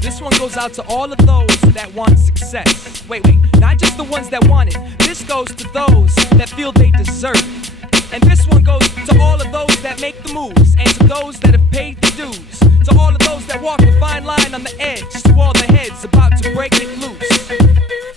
This one goes out to all of those that want success. Wait, not just the ones that want it. This goes to those that feel they deserve it. And this one goes to all of those that make the moves, and to those that have paid the dues, to all of those that walk the fine line on the edge, to all the heads about to break it loose.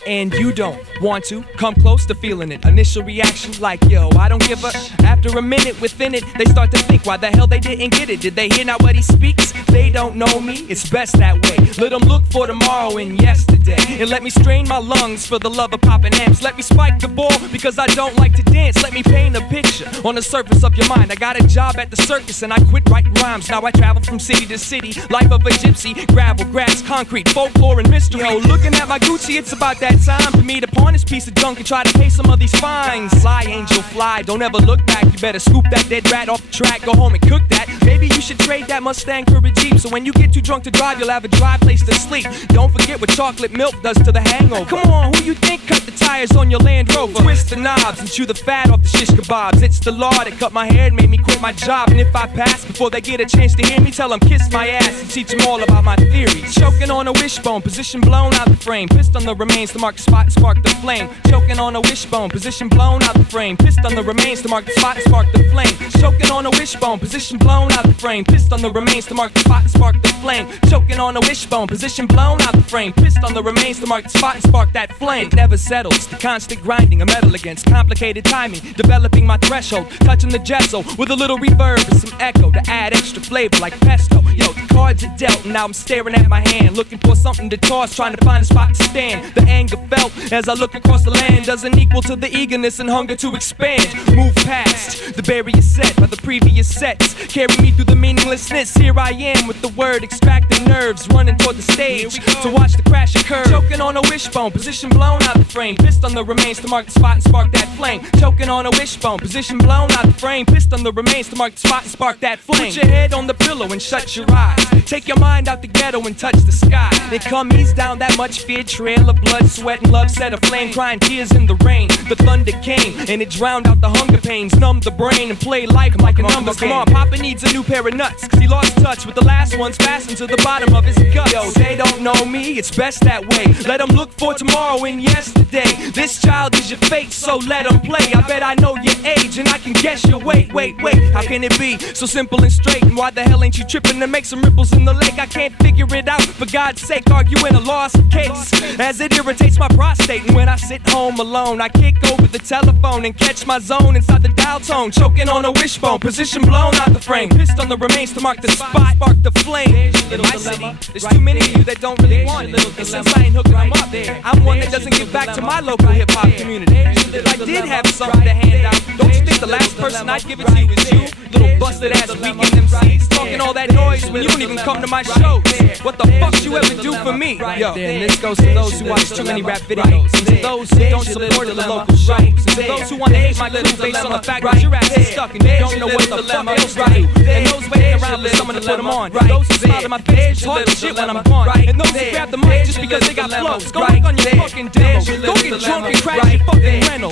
And you don't want to come close to feeling it. Initial reaction like, yo, I don't give a. After a minute within it, they start to think why the hell they didn't get it. Did they hear not what he speaks? They don't know me, it's best that way. Let them look for tomorrow and yesterday, and let me strain my lungs for the love of popping amps. Let me spike the ball because I don't like to dance. Let me paint a picture on the surface of your mind. I got a job at the circus and I quit writing rhymes. Now I travel from city to city, life of a gypsy. Gravel, grass, concrete, folklore and mystery. Yo, looking at my Gucci, it's about that time for me to pawn this piece of junk and try to pay some of these fines. Fly, angel, fly, don't ever look back. You better scoop that dead rat off the track, go home and cook that. Maybe you should trade that Mustang for a Jeep, so when you get too drunk to drive, you'll have a dry place to sleep. Don't forget what chocolate milk does to the hangover. Come on, who you think cut the tires on your Land Rover? Twist the knobs and chew the fat off the shish kebabs. It's the law that cut my hair and made me quit my job. And if I pass before they get a chance to hear me, tell them kiss my ass and teach them all about my theories. Choking on a wishbone, position blown out the frame. Pissed on the remains to mark the spot and spark the flame. Choking on a wishbone, position blown out the frame. Pissed on the remains to mark the spot and spark the flame. Choking on a wishbone, position blown out the frame. Pissed on the remains to mark the spot and spark the flame. Choking on a wishbone, position blown out the frame. Pissed on the remains to mark the spot and spark that flame. It never settles, the constant grinding, a metal against complicated timing. Developing my threshold, touching the gesso with a little reverb and some echo to add extra flavor like pesto. Yo, the cards are dealt and now I'm staring at my hand, looking for something to toss, trying to find a spot to stand. The anger felt as I look across the land doesn't equal to the eagerness and hunger to expand. Move past the barrier set by the previous sets. Carry me through the meaninglessness. Here I am with the word extracting nerves, running toward the stage to watch the crash occur. Choking on a wishbone, position blown out the frame. Pissed on the remains to mark the spot and spark that flame. Choking on a wishbone, position blown out the frame. Pissed on the remains to mark the spot and spark that flame. Put your head on the pillow and shut your eyes. Take your mind out the ghetto and touch the sky. Then come ease down that much fear trail of blood, sweat, and love. Set aflame, crying tears in the rain. The thunder came and it drowned out the hunger pains, numbed the brain and played life like a numbers game. Come on, Papa needs a new pair of nuts, cause he lost touch with the last ones fastened to the bottom of his guts. Yo, they don't know me, it's best that way. Let them look for tomorrow and yesterday. This child is your fate, so let them play. I bet I know your age and I can guess your weight. Wait, how can it be so simple and straight? And why the hell ain't you tripping to make some ripples in the lake? I can't figure it out, for God's sake, arguing a lost case as it irritates my prostate. And when I sit home alone, I kick over the telephone and catch my zone inside the dial tone. Choking on a wishbone, position blown out the frame. Pissed on the remains to mark the spot, spark the flame. In my city, there's too many of you that don't really want it. And since I ain't hooking them up, I'm one that doesn't give back to my local hip-hop community. If I did have something to hand out, don't you think the last person I'd give it to is you? Little busted-ass weekend MCs talking all that noise when you don't even come to my shows. What the fuck you ever do for me? Yo, and this goes to those who watch too many rap videos, and to those who don't support the local shows, and to those who want to hate my crew based on the fact that your ass is stuck and you don't know what the fuck else to do. And those waiting around for someone to put them on, those who smile in my face talk shit when I'm gone, and those who grab the mic just because they got flows. Go work on your fucking demo, go get drunk and crash your fucking rental.